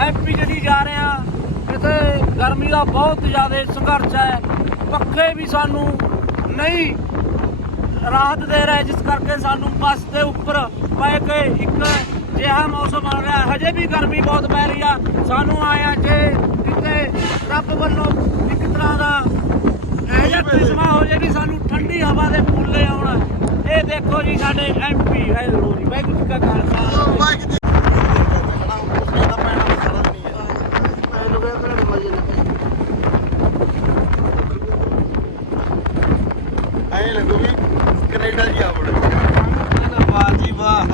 MP ਜਿਹੜੀ ਜਾ ਰਹੇ ਆ ਕਿਤੇ ਗਰਮੀ ਦਾ ਬਹੁਤ ਜ਼ਿਆਦਾ ਸੰਘਰਸ਼ ਹੈ। ਪੱਖੇ ਵੀ ਸਾਨੂੰ ਨਹੀਂ ਰਾਹਤ ਦੇ ਰਹੇ, ਜਿਸ ਕਰਕੇ ਸਾਨੂੰ ਬੱਸ ਦੇ ਉੱਪਰ ਪੈ ਕੇ ਇੱਕ ਜਿਹਾ ਮੌਸਮ ਬਣ ਰਿਹਾ। ਹਜੇ ਵੀ ਗਰਮੀ ਬਹੁਤ ਪੈ ਰਹੀ ਆ। ਸਾਨੂੰ ਆਇਆ ਜੇ ਕਿਤੇ ਰੱਬ ਵੱਲੋਂ ਇੱਕ ਤਰ੍ਹਾਂ ਦਾ ਇਹ ਕਿਸਮਾ ਹੋ ਜੇ ਕਿ ਸਾਨੂੰ ਠੰਡੀ ਹਵਾ ਦੇ ਫੁੱਲੇ ਆਉਣ। ਇਹ ਦੇਖੋ ਜੀ ਸਾਡੇ ਐਮਪੀ ਹੈ ਲੋ ਜੀ ਵਾਹਿਗੁਰੂ ਜੀ ਕਾ ਖਾਲਸਾ ਐ ਲੱਗੂ ਵੀ ਕੈਨੇਡਾ ਜੀ ਆ ਬੜੇ ਵਾਹ ਜੀ ਵਾਹ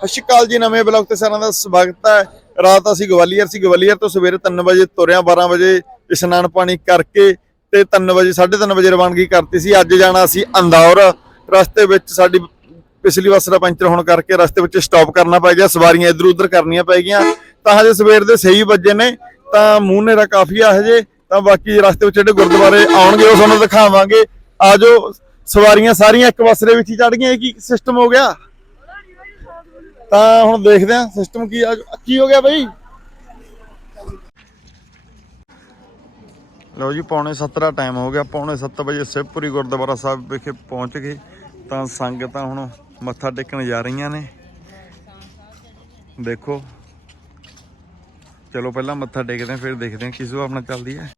ਸਤਿ ਸ਼੍ਰੀ ਅਕਾਲ ਜੀ, ਨਵੇਂ ਬਲੌਗ ਤੇ ਸਾਰਿਆਂ ਦਾ ਸਵਾਗਤ ਹੈ। ਰਾਤ ਅਸੀਂ ਗਵਾਲੀਅਰ ਸੀ, ਗਵਾਲੀਅਰ ਤੋਂ ਸਵੇਰੇ 3 ਵਜੇ ਤੁਰਿਆ 12 ਵਜੇ ਇਸ਼ਨਾਨ ਪਾਣੀ ਕਰਕੇ ਤੇ 3 ਵਜੇ 3:30 ਵਜੇ ਰਵਾਨਗੀ ਕਰਤੀ ਸੀ। ਅੱਜ ਜਾਣਾ ਸੀ ਅੰਦੌਰ। ਰਸਤੇ ਵਿੱਚ ਸਾਡੀ ਪਿਛਲੀ ਬੱਸ ਦਾ ਪੰਚਰ ਹੋਣ ਕਰਕੇ ਰਸਤੇ ਵਿੱਚ ਸਟਾਪ ਕਰਨਾ ਪੈ ਗਿਆ, ਸਵਾਰੀਆਂ ਇੱਧਰ ਉੱਧਰ ਕਰਨੀਆਂ ਪੈ ਗਈਆਂ। ਤਾਂ ਹਜੇ ਸਵੇਰ ਦੇ ਸਹੀ ਵੱਜੇ ਨੇ, ਤਾਂ ਮੂੰਹ ਨੇਰਾ ਕਾਫੀ ਆ ਹਜੇ। ਤਾਂ ਬਾਕੀ ਰਸਤੇ ਵਿੱਚ ਜਿਹੜੇ ਗੁਰਦੁਆਰੇ ਆਉਣਗੇ, ਉਹ ਤੁਹਾਨੂੰ ਦਿਖਾਵਾਂਗੇ। ਆਜੋ, ਸਵਾਰੀਆਂ ਸਾਰੀਆਂ ਇੱਕ ਬੱਸ ਦੇ ਵਿੱਚ ਹੀ ਚੜ ਗਈਆਂ, ਇਹ ਕੀ ਸਿਸਟਮ ਹੋ ਗਿਆ? ਤਾਂ ਹੁਣ ਦੇਖਦੇ ਆ ਸਿਸਟਮ ਕੀ ਆ ਕੀ ਹੋ ਗਿਆ ਬਈ। ਲਓ ਜੀ, ਪੌਣੇ 7 ਦਾ ਟਾਈਮ ਹੋ ਗਿਆ। ਪੌਣੇ 7 ਵਜੇ ਸਿਵਪੁਰੀ ਗੁਰਦੁਆਰਾ ਸਾਹਿਬ ਵਿਖੇ ਪਹੁੰਚ ਗਏ। ਤਾਂ ਸੰਗਤਾਂ ਹੁਣ ਮੱਥਾ ਟੇਕਣ ਜਾ ਰਹੀਆਂ ਨੇ। ਦੇਖੋ। ਚਲੋ, ਪਹਿਲਾਂ ਮੱਥਾ ਟੇਕਦੇ ਆ ਫਿਰ ਦੇਖਦੇ ਆ ਕਿਸ ਆਪਣਾ ਚੱਲਦੀ ਹੈ।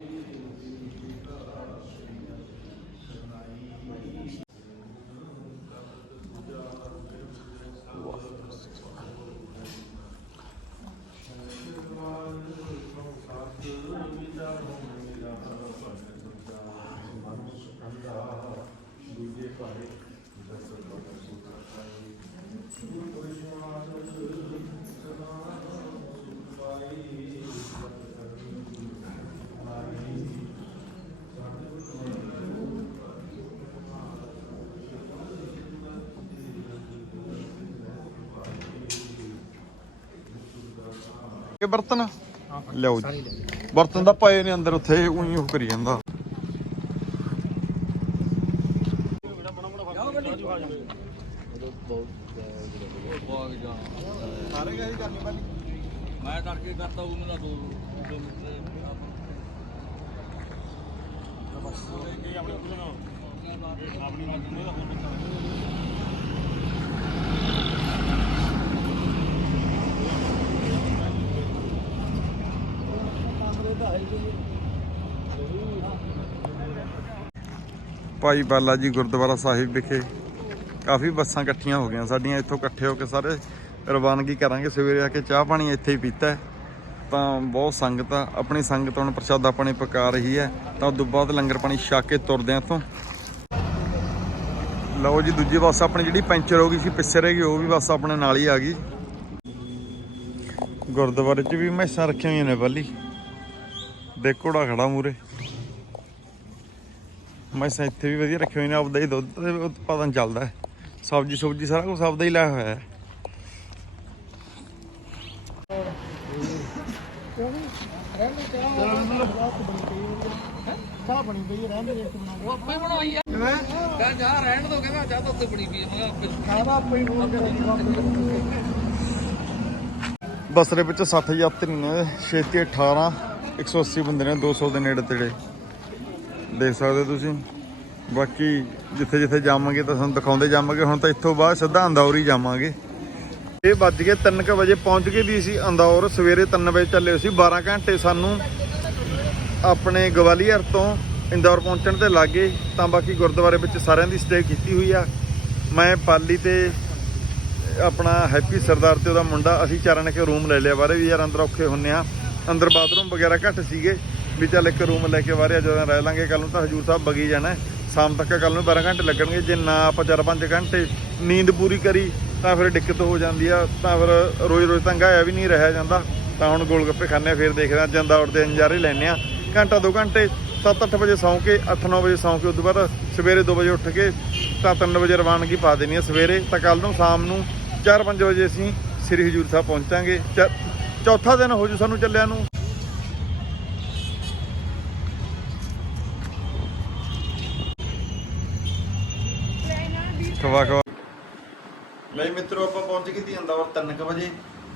ਇਹ ਬਰਤਨ? ਲਿਆਓ ਜੀ। ਬਰਤਨ ਦਾ ਪਏ ਨੇ ਅੰਦਰ ਉੱਥੇ ਉਹੀ ਉਹ ਕਰੀ ਜਾਂਦਾ ਦੋ ਮਿੰਟ ਭਾਈ ਬਾਲਾ ਜੀ ਗੁਰਦੁਆਰਾ ਸਾਹਿਬ ਵਿਖੇ ਕਾਫੀ ਬੱਸਾਂ ਇਕੱਠੀਆਂ ਹੋ ਗਈਆਂ। ਸਾਡੀਆਂ ਇੱਥੋਂ ਇਕੱਠੇ ਹੋ ਕੇ ਸਾਰੇ ਰਵਾਨਗੀ ਕਰਾਂਗੇ। ਸਵੇਰੇ ਆ ਕੇ ਚਾਹ ਪਾਣੀ ਇੱਥੇ ਹੀ ਪੀਤਾ ਤਾਂ ਬਹੁਤ ਸੰਗਤ ਆ। ਆਪਣੀ ਸੰਗਤ ਹੁਣ ਪ੍ਰਸ਼ਾਦਾ ਪਾਣੀ ਪਕਾ ਰਹੀ ਹੈ। ਤਾਂ ਉਦੋਂ ਬਾਅਦ ਲੰਗਰ ਪਾਣੀ ਛਕ ਕੇ ਤੁਰਦੇ ਆ ਇੱਥੋਂ। ਲਓ ਜੀ, ਦੂਜੀ ਬੱਸ ਆਪਣੀ ਜਿਹੜੀ ਪੈਂਚਰ ਹੋ ਗਈ ਸੀ, ਪਿੱਛੇ ਰਹਿ ਗਈ, ਉਹ ਵੀ ਬੱਸ ਆਪਣੇ ਨਾਲ ਹੀ ਆ ਗਈ। ਗੁਰਦੁਆਰੇ 'ਚ ਵੀ ਮੈਸਾਂ ਰੱਖੀਆਂ ਹੋਈਆਂ ਨੇ ਬਾਲੀ। ਦੇ ਘੋੜਾ ਖੜਾ ਮੂਰੇ। ਮੈਸਾਂ ਇੱਥੇ ਵੀ ਵਧੀਆ ਰੱਖੇ ਹੋਏ ਨੇ, ਆਪਦਾ ਹੀ ਦੁੱਧ ਤੇ ਉਤਪਾਦਨ ਚੱਲਦਾ ਹੈ। ਸਬਜ਼ੀ ਸੁਬਜੀ ਸਾਰਾ ਕੁਝ ਆਪਦਾ ਹੀ ਲਾਇਆ ਹੋਇਆ ਹੈ। ਕਹ ਜਾ ਰਹਿਣ ਦੋ ਕਹਿੰਦਾ ਚਾਹ ਤਾਂ ਉੱਤੇ ਬਣੀ ਪਈ ਹੈ ਬੱਸ ਦੇ ਵਿੱਚ 60 ਯਾਤਰੀ ਨੇ ਛੇਤੀ 18 180 ਬੰਦੇ ਨੇ 200 ਦੇ ਨੇੜੇ ਤੇੜੇ। ਦੇਖ ਸਕਦੇ ਤੁਸੀਂ। ਬਾਕੀ ਜਿੱਥੇ ਜਿੱਥੇ ਜਾਵਾਂਗੇ ਤਾਂ ਤੁਹਾਨੂੰ ਦਿਖਾਉਂਦੇ ਜਾਵਾਂਗੇ। ਹੁਣ ਤਾਂ ਇੱਥੋਂ ਬਾਅਦ ਸਿੱਧਾ ਅੰਦੌਰ ਹੀ ਜਾਵਾਂਗੇ। ਇਹ ਵੱਜ ਗਏ 3:00 ਵਜੇ, ਪਹੁੰਚ ਗਏ ਵੀ ਸੀ ਅੰਦੌਰ। ਸਵੇਰੇ 3 ਵਜੇ ਚੱਲੇ ਸੀ 12 ਘੰਟੇ ਸਾਨੂੰ ਆਪਣੇ ਗਵਾਲੀਅਰ ਤੋਂ ਇੰਦੌਰ ਪਹੁੰਚਣ ਤੇ ਲੱਗੇ। ਤਾਂ ਬਾਕੀ ਗੁਰਦੁਆਰੇ ਵਿੱਚ ਸਾਰਿਆਂ ਦੀ ਸਟੇ ਕੀਤੀ ਹੋਈ ਆ। ਮੈਂ ਪਾਲੀ ਤੇ ਆਪਣਾ ਹੈਪੀ ਸਰਦਾਰ ਤੇ ਉਹਦਾ ਮੁੰਡਾ, ਅਸੀਂ ਚਾਰਾਂ ਕੇ ਰੂਮ ਲੈ ਲਿਆ। ਬਾਰੇ ਵੀ ਯਾਰ ਅੰਦਰ ਔਖੇ ਹੁੰਨੇ ਆ। ਅੰਦਰ ਬਾਥਰੂਮ ਵਗੈਰਾ ਘੱਟ ਸੀਗੇ। ਵੀ ਚੱਲ ਇੱਕ ਰੂਮ ਲੈ ਕੇ ਬਾਰੇ ਜਦੋਂ ਰਹਿ ਲਾਂਗੇ ਕੱਲ ਨੂੰ ਤਾਂ ਹਜੂਰ ਸਾਹਿਬ ਬਗੀ ਜਾਣਾ ਸ਼ਾਮ ਤੱਕ ਕੱਲ ਨੂੰ 12 ਘੰਟੇ ਲੱਗਣਗੇ। ਜੇ ਨਾ ਆਪਾਂ 4-5 ਘੰਟੇ ਨੀਂਦ ਪੂਰੀ ਕਰੀ, ਤਾਂ ਫਿਰ ਦਿੱਕਤ ਹੋ ਜਾਂਦੀ ਆ। ਤਾਂ ਫਿਰ ਰੋਜ਼ ਰੋਜ਼ ਤਾਂ ਗਾਇਆ ਵੀ ਨਹੀਂ ਰਹਿ ਜਾਂਦਾ। ਤਾਂ ਹੁਣ ਗੋਲਗੱਪੇ ਖਾਣੇ ਆ, ਫਿਰ ਦੇਖਦੇ ਆ, ਜਾਂਦਾ ਉੱਠਦੇ ਨਜ਼ਾਰੇ ਲੈਣੇ ਆ। ਘੰਟਾ 2 ਘੰਟੇ 7-8 ਵਜੇ ਸੌਂ ਕੇ 8-9 ਵਜੇ ਸੌਂ ਕੇ ਉਦੋਂ ਬਾਅਦ ਸਵੇਰੇ 2 ਵਜੇ ਉੱਠ ਕੇ, ਤਾਂ 3 ਵਜੇ ਰਵਾਨਗੀ ਪਾ ਦੇਣੀ ਆ ਸਵੇਰੇ। ਤਾਂ ਕੱਲ ਨੂੰ ਸ਼ਾਮ ਨੂੰ 4-5 ਵਜੇ ਅਸੀਂ ਸ੍ਰੀ ਹਜੂਰ ਸਾਹਿਬ ਪਹੁੰਚਾਂਗੇ। ਚਾ- ਚੌਥਾ ਦਿਨ ਹੋ ਜੂ ਸਾਨੂੰ ਚੱਲਿਆ ਨੂੰ। ਖਵਾ ਖਵਾ। ਲਈ ਮਿੱਤਰੋ ਆਪਾਂ ਪਹੁੰਚ ਗਏ ਸੀ ਅੰਦੌਰ 3:00 ਵਜੇ।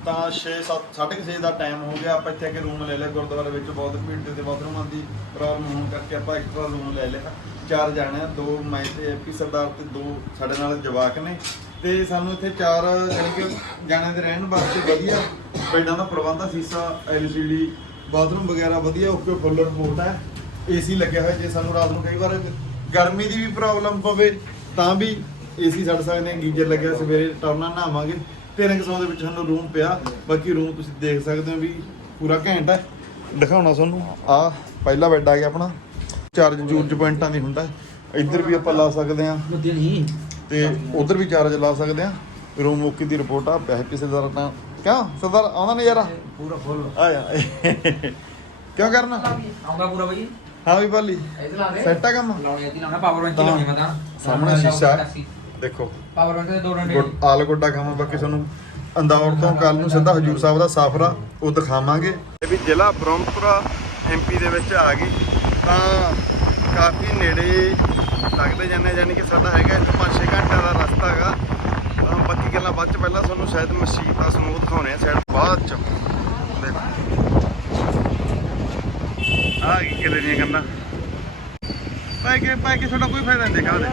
ਤਾਂ 6 7 6:30 ਦਾ ਟਾਈਮ ਹੋ ਗਿਆ। ਆਪਾਂ ਇੱਥੇ ਆ ਕੇ ਰੂਮ ਲੈ ਲਿਆ ਗੁਰਦੁਆਰੇ ਵਿੱਚ ਬਹੁਤ ਭੀੜ ਤੇ ਬਾਥਰੂਮਾਂ ਦੀ ਪ੍ਰੋਬਲਮ ਹੋਣ ਕਰਕੇ ਆਪਾਂ ਐਕਸਟਰਾ ਰੂਮ ਲੈ ਲਿਆ। ਚਾਰ ਜਾਣੇ ਆ ਦੋ ਮੈਂ ਤੇ ਐਪੀ ਸਰਦਾਰ ਤੇ ਦੋ ਸਾਡੇ ਨਾਲ ਜਵਾਕ ਨੇ। ਤੇ ਸਾਨੂੰ ਇੱਥੇ ਚਾਰ ਜਾਣੀ ਦੇ ਰਹਿਣ ਵਾਸਤੇ ਵਧੀਆ ਬੈਡਾਂ ਦਾ ਪ੍ਰਬੰਧ ਆ ਸੀਸਾ ਐਲਸੀਡੀ ਬਾਥਰੂਮ ਵਗੈਰਾ ਵਧੀਆ ਓਕੇ ਫੁੱਲ ਰਿਪੋਰਟ ਹੈ ਏਸੀ ਲੱਗਿਆ ਹੋਇਆ ਜੇ ਸਾਨੂੰ ਰਾਤ ਨੂੰ ਕਈ ਵਾਰ ਗਰਮੀ ਦੀ ਵੀ ਪ੍ਰੋਬਲਮ ਪਵੇ ਤਾਂ ਵੀ ਏਸੀ ਛੱਡ ਸਕਦੇ ਹਾਂ ਗੀਜ਼ਰ ਲੱਗਿਆ ਸਵੇਰੇ ਟਰਨਾ ਨਹਾਵਾਂਗੇ। 1300 ਦੇ ਵਿੱਚ ਸਾਨੂੰ ਰੂਮ ਪਿਆ ਬਾਕੀ ਰੂਮ ਤੁਸੀਂ ਦੇਖ ਸਕਦੇ ਹੋ ਵੀ ਪੂਰਾ ਘੈਂਟ ਹੈ। ਦਿਖਾਉਣਾ ਤੁਹਾਨੂੰ ਆ ਪਹਿਲਾ ਬੈੱਡ ਆ ਗਿਆ ਆਪਣਾ ਚਾਰਜ ਜੂਰਜ ਪੁਆਇੰਟਾਂ ਦੀ ਹੁੰਦਾ। ਇੱਧਰ ਵੀ ਆਪਾਂ ਲਾ ਸਕਦੇ ਨਹੀਂ। ਤੇ ਉਧਰ ਵੀ ਚਾਰਜ ਲਾ ਸਕਦੇ ਹਾਂ। ਰੂਮ ਓਕੇ ਦੀ ਰਿਪੋਰਟ ਆ ਪੈਸੇ ਕਿਸੇ ਦਾ ਤਾਂ ਕਿਉਂ? ਸਰਦਾਰ ਆਉਂਦਾ ਨਜ਼ਾਰਾ ਪੂਰਾ ਫੁੱਲ। ਆ ਜਾ। ਕਿਉਂ ਕਰਨਾ? ਆਉਂਦਾ ਪੂਰਾ ਬਈ। ਹਾਂ ਵੀ ਭਾਲੀ। ਇਧਰ ਲਾ ਦੇ। ਸੈੱਟ ਆ ਕੰਮ? ਲਾਉਣੇ ਆਤੀ ਲਾਉਣਾ ਪਾਵਰ ਬੈਂਕ ਲਾਉਣੀ ਮੈਂ ਤਾਂ। ਸਾਹਮਣੇ ਸ਼ੀਸ਼ਾ। ਦੇਖੋ। ਪਾਵਰ ਬੈਂਕ ਦੇ ਦੋ ਡੰਡੇ। ਆਲ ਗੁੱਡਾ ਖਾਵਾਂ ਬਾਕੀ ਤੁਹਾਨੂੰ ਅੰਦੌਰ ਤੋਂ ਕੱਲ ਨੂੰ ਸਿੱਧਾ ਹਜੂਰ ਸਾਹਿਬ ਦਾ ਸਾਫਰਾ ਉਹ ਦਿਖਾਵਾਂਗੇ। ਇਹ ਵੀ ਜ਼ਿਲ੍ਹਾ ਬ੍ਰਹਮਪੁਰਾ ਐਮਪੀ ਦੇ ਵਿੱਚ ਆ ਗਈ। ਤਾਂ ਕਾਫੀ ਨੇੜੇ ਲੱਗਦੇ ਜਾਂਦੇ ਯਾਨੀ ਕਿ ਸਾਡਾ ਹੈਗਾ ਇੱਥੇ 5-6 ਘੰਟੇ ਦਾ ਰਸਤਾ ਹੈਗਾ। ਬਾਕੀ ਗੱਲਾਂ? ਬਾਅਦ ਚ ਪਹਿਲਾਂ ਤੁਹਾਨੂੰ ਸ਼ਾਇਦ ਮਸਜਿਦ ਦਾ ਸਮੂਹ ਦਿਖਾਉਣੇ ਆ ਸਾਈਡ ਬਾਅਦ ਚ। ਆ ਕੀ ਕਿਲੇ ਦੀਆਂ ਕੰਨਾਂ ਪਾਈ ਕੇ ਪਾਈ ਕੇ ਤੁਹਾਡਾ ਕੋਈ ਫਾਇਦਾ ਨਹੀਂ ਦੇਖਾ ਉਹਦੇ।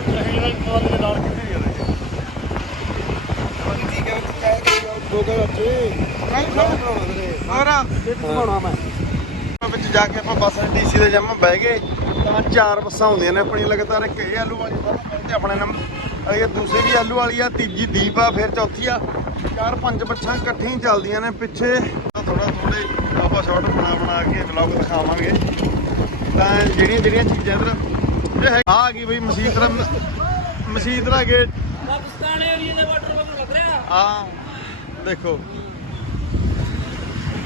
ਵਿੱਚ ਜਾ ਕੇ ਆਪਾਂ ਬੱਸ ਡੀਸੀ ਦੇ ਜੰਮ ਬਹਿ ਗਏ। ਤਾਂ ਚਾਰ ਬੱਸਾਂ ਹੁੰਦੀਆਂ ਨੇ ਆਪਣੀ ਲਗਾਤਾਰ। ਇੱਕ ਇਹ ਆਲੂ ਵਾਲੀ ਤੇ ਆਪਣੇ ਨਾਲ ਇਹ ਦੂਸਰੀ ਵੀ ਆਲੂ ਵਾਲੀ ਆ ਤੀਜੀ ਦੀਪ ਆ ਫਿਰ ਚੌਥੀ ਆ। ਚਾਰ ਪੰਜ ਬੱਸਾਂ ਇਕੱਠੀਆਂ ਹੀ ਚੱਲਦੀਆਂ ਨੇ ਪਿੱਛੇ। ਥੋੜਾ ਥੋੜੇ ਆਪਾਂ ਸ਼ਾਰਟ ਬਣਾ ਬਣਾ ਕੇ ਵਲੌਗ ਦਿਖਾਵਾਂਗੇ। ਤਾਂ ਜਿਹੜੀਆਂ ਜਿਹੜੀਆਂ ਚੀਜ਼ਾਂ ਇਧਰ ਇਹ ਹੈ ਆ ਗਈ ਬਈ ਮਸੀਤ ਦਾ ਮਸੀਤ ਦਾ ਗੇਟ ਪਾਕਿਸਤਾਨ ਏਰੀਆ ਦੇ ਬਾਰਡਰ ਵੱਲ ਲੱਗ ਰਿਹਾ। ਆ ਦੇਖੋ।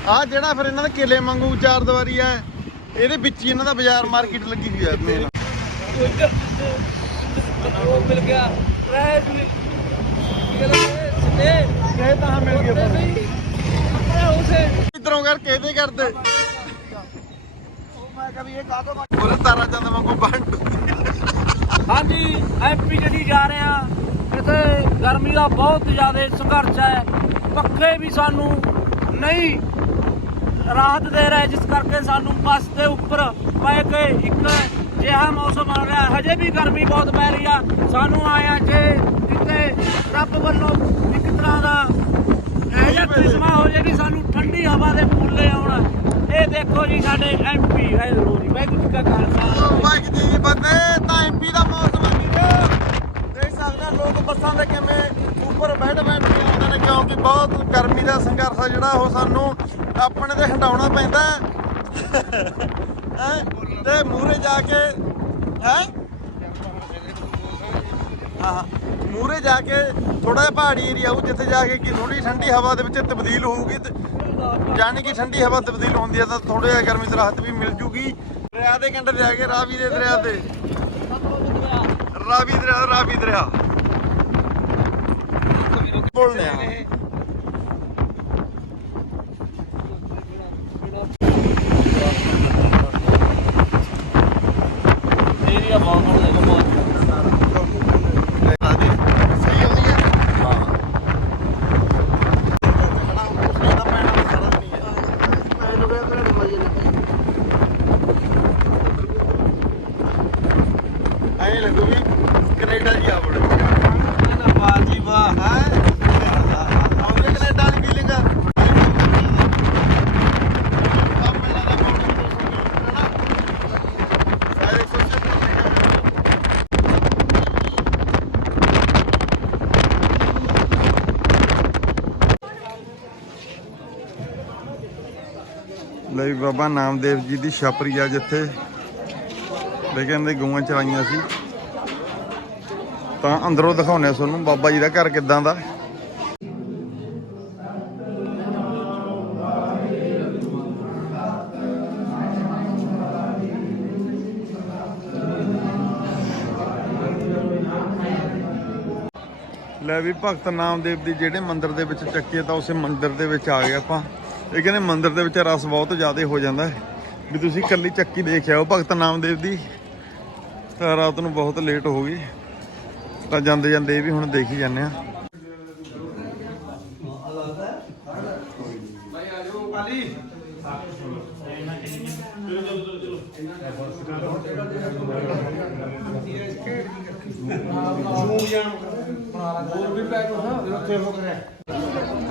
ਆ ਜਿਹੜਾ ਫਿਰ ਇਹਨਾਂ ਦੇ ਕਿਲੇ ਵਾਂਗੂ ਚਾਰ ਦੀਵਾਰੀ ਆ ਇਹਦੇ ਵਿੱਚ ਹੀ ਇਹਨਾਂ ਦਾ ਬਾਜ਼ਾਰ ਮਾਰਕੀਟ ਲੱਗੀ ਹੋਈ ਆ। ਮੇਨ ਉਹ ਮਿਲ ਗਿਆ। ਵੀ। ਇਹ ਸਿੱਧੇ ਇਹ ਤਾਂ ਮਿਲ ਗਏ ਆਪਣੇ ਉਸੇ ਇਧਰੋਂ ਕਰ ਕਿਹਦੇ ਕਰਦੇ? ਉਹ ਮੈਂ ਕभी ਇਹ ਕਾਹਤੋਂ ਉਹ ਤਾਰਾ ਚੰਦ ਵਾਂਗੂ ਬੰਡ ਹਾਂਜੀ ਐਮਪੀ ਜਿਹੜੀ ਜਾ ਰਹੇ ਆ ਇੱਥੇ ਗਰਮੀ ਦਾ ਬਹੁਤ ਜ਼ਿਆਦਾ ਸੰਘਰਸ਼ ਹੈ। ਪੱਖੇ ਵੀ ਸਾਨੂੰ ਨਹੀਂ ਰਾਹਤ ਦੇ ਰਹੇ ਜਿਸ ਕਰਕੇ ਸਾਨੂੰ ਬੱਸ ਦੇ ਉੱਪਰ ਪੈ ਕੇ ਇੱਕ ਜਿਹਾ ਮੌਸਮ ਆ ਰਿਹਾ, ਹਜੇ ਵੀ ਗਰਮੀ ਬਹੁਤ ਪੈ ਰਹੀ ਆ। ਸਾਨੂੰ ਆਇਆ ਜੇ ਕਿਤੇ ਰੱਬ ਵੱਲੋਂ ਇੱਕ ਤਰ੍ਹਾਂ ਦਾ ਇਹ ਜਿਹਾ ਕਿਸਮਾ ਹੋ ਜੇ ਕਿ ਸਾਨੂੰ ਠੰਡੀ ਹਵਾ ਦੇ ਫੁੱਲੇ ਆਉਣ। ਇਹ ਦੇਖੋ ਜੀ ਸਾਡੇ ਐਮਪੀ ਹੈ ਰੋਜੀ ਵਾਹਿਗੁਰੂ ਜੀ ਕਾ ਖਾਲਸਾ। ਬਾਈਕ ਜੀ ਬੰਦੇ ਤਾਂ ਐਮਪੀ ਦਾ ਮੌਸਮ ਆ ਵੀਰੇ ਦੇਖ ਸਕਦੇ ਲੋਕ ਬੱਸਾਂ ਦੇ ਕਿਵੇਂ ਉੱਪਰ ਬੈਠ ਬੈਠ ਕੇ ਆਉਂਦੇ ਨੇ, ਕਿਉਂਕਿ ਬਹੁਤ ਗਰਮੀ ਦਾ ਸੰਘਰਸ਼ ਆ ਜਿਹੜਾ ਉਹ ਸਾਨੂੰ ਆਪਣੇ ਤੇ ਹਟਾਉਣਾ ਪੈਂਦਾ। ਹੈ? ਤੇ ਮੂਰੇ ਜਾ ਕੇ, ਹੈ? ਹਾਂ ਮੂਰੇ ਜਾ ਕੇ ਥੋੜਾ ਜਿਹਾ ਪਹਾੜੀ ਏਰੀਆ ਉਹ ਜਿੱਥੇ ਜਾ ਕੇ ਕਿ ਥੋੜੀ ਠੰਡੀ ਹਵਾ ਦੇ ਵਿੱਚ ਤਬਦੀਲ ਹੋਊਗੀ ਜਾਣੀ ਕਿ ਠੰਡੀ ਹਵਾ ਤਬਦੀਲ ਹੁੰਦੀ ਹੈ ਤਾਂ ਥੋੜਾ ਜਿਹਾ ਗਰਮੀ ਤੋਂ ਰਾਹਤ ਵੀ ਮਿਲ ਜੂਗੀ। ਦਰਿਆ ਦੇ ਕੰਢੇ ਤੇ ਆ ਕੇ ਰਾਵੀ ਦੇ ਦਰਿਆ ਤੇ। ਰਾਵੀ ਦਰਿਆ ਰਾਵੀ ਦਰਿਆ। ਬੋਲਨੇ ਆ ਏਰੀਆ ਬਹੁਤ ਬੜਾ ਦੇਖੋ ਬਹੁਤ ਸਹੀ ਆਉਂਦੀ ਹੈ ਹਾਂ ਖੜਾ ਉੱਪਰ ਪੈਣਾ ਸਾਰਾ ਨਹੀਂ ਹੈ ਐਂ ਲੱਗੂ ਵੀ ਕੈਨੇਡਾ ਜੀ ਆ ਬੜੇ ਵਾਹ ਜੀ ਵਾਹ ਹੈ ਆਉਂਦੇ ਕੈਨੇਡਾ ਵਾਲੀ ਫੀਲਿੰਗ ਆ ਸਾਰੇ ਸੋਚੇ ਲੈ ਵੀ ਬਾਬਾ ਨਾਮਦੇਵ ਜੀ ਦੀ ਛਾਪਰੀ ਆ ਜਿੱਥੇ ਲੈ ਕੇ ਗਊਆਂ ਚਰਾਈਆਂ ਸੀ। ਤਾਂ ਅੰਦਰੋਂ ਦਿਖਾਉਣੇ ਤੁਹਾਨੂੰ ਬਾਬਾ ਜੀ ਦਾ ਘਰ ਕਿੱਦਾਂ ਦਾ। ਲੈ ਵੀ ਭਗਤ ਨਾਮਦੇਵ ਦੀ ਜਿਹੜੇ ਮੰਦਿਰ ਦੇ ਵਿੱਚ ਚੱਕੇ ਤਾਂ ਉਸੇ ਮੰਦਿਰ ਦੇ ਵਿੱਚ ਆ ਗਏ ਆਪਾਂ। ਇਹ ਕਹਿੰਦੇ ਮੰਦਿਰ ਦੇ ਵਿੱਚ ਰਸ ਬਹੁਤ ਜ਼ਿਆਦਾ ਹੋ ਜਾਂਦਾ ਹੈ। ਵੀ ਤੁਸੀਂ ਕੱਲੀ ਚੱਕੀ ਦੇਖ ਆਓ, ਭਗਤ ਨਾਮਦੇਵ ਦੀ। ਤਾਂ ਰਾਤ ਨੂੰ ਬਹੁਤ ਲੇਟ ਹੋ ਗਈ। ਤਾਂ ਜਾਂਦੇ ਜਾਂਦੇ ਇਹ ਵੀ ਹੁਣ ਦੇਖ ਹੀ। ਜਾਂਦੇ ਆ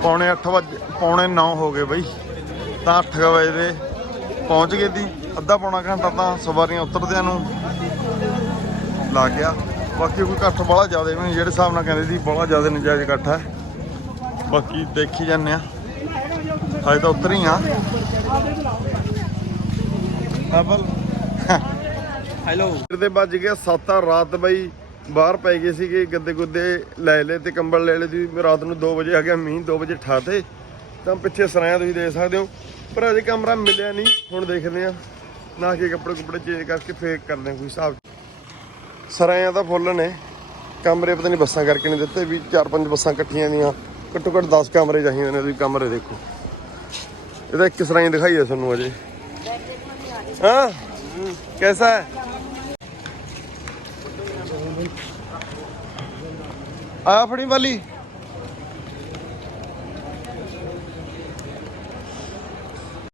ਪੌਣੇ 8 ਵਜੇ ਪੌਣੇ 9 ਹੋ ਗਏ ਬਈ। ਤਾਂ 8 ਵਜੇ ਦੇ ਪਹੁੰਚ ਗਏ ਦੀ। ਅੱਧਾ ਪੌਣਾ ਘੰਟਾ ਤਾਂ ਸਵਾਰੀਆਂ ਉਤਰਦਿਆਂ ਨੂੰ ਲਾ ਗਿਆ। ਬਾਕੀ ਕੋਈ ਇਕੱਠ ਬੜਾ ਜ਼ਿਆਦਾ ਵੀ ਨਹੀਂ ਜਿਹੜੇ ਹਿਸਾਬ ਨਾਲ ਕਹਿੰਦੇ ਸੀ ਬੜਾ ਜ਼ਿਆਦਾ ਨਜਾਇਜ਼ ਇਕੱਠ ਹੈ। ਬਾਕੀ ਦੇਖੀ ਜਾਂਦੇ ਆ ਹਜੇ ਤਾਂ ਉਤਰ ਹੀ। ਆ ਹੈਲੋ ਦੇ ਵੱਜ ਗਿਆ 7 ਰਾਤ ਬਈ। ਬਾਹਰ ਪੈ ਗਏ ਸੀਗੇ ਗੱਦੇ ਗੁੱਦੇ ਲੈ ਲਏ ਤੇ ਕੰਬਲ ਲੈ ਲਏ ਸੀ ਰਾਤ ਨੂੰ 2 ਵਜੇ ਆ ਗਿਆ ਮੀਂਹ 2 ਵਜੇ ਠਾਤੇ। ਤਾਂ ਪਿੱਛੇ ਸਰਾਇਆ ਤੁਸੀਂ ਦੇਖ ਸਕਦੇ ਹੋ। ਪਰ ਅਜੇ ਕਮਰਾ ਮਿਲਿਆ ਨਹੀਂ ਹੁਣ ਦੇਖਦੇ ਆ ਨਾ ਕਿ ਕੱਪੜੇ ਕੁਪੜੇ ਚੇਂਜ ਕਰਕੇ ਫੇਰ ਕਰਦੇ ਕੋਈ ਹਿਸਾਬ। ਸਰਾਇਆ ਤਾਂ ਫੁੱਲ ਨੇ। ਕਮਰੇ ਪਤਾ ਨਹੀਂ ਬੱਸਾਂ ਕਰਕੇ ਨਹੀਂ ਦਿੱਤੇ ਵੀ ਚਾਰ ਪੰਜ ਬੱਸਾਂ ਇਕੱਠੀਆਂ ਦੀਆਂ। ਘੱਟੋ ਘੱਟ 10 ਕਮਰੇ ਚਾਹੀਦੇ ਨੇ ਤੁਸੀਂ ਕਮਰੇ ਦੇਖੋ। ਇਹਦਾ ਇੱਕ ਸਰਾਈ ਦਿਖਾਈ ਹੈ ਤੁਹਾਨੂੰ ਅਜੇ। ਹਾਂ ਕੈਸਾ ਹੈ? ਆ ਫੜੀ ਵਾਲੀ।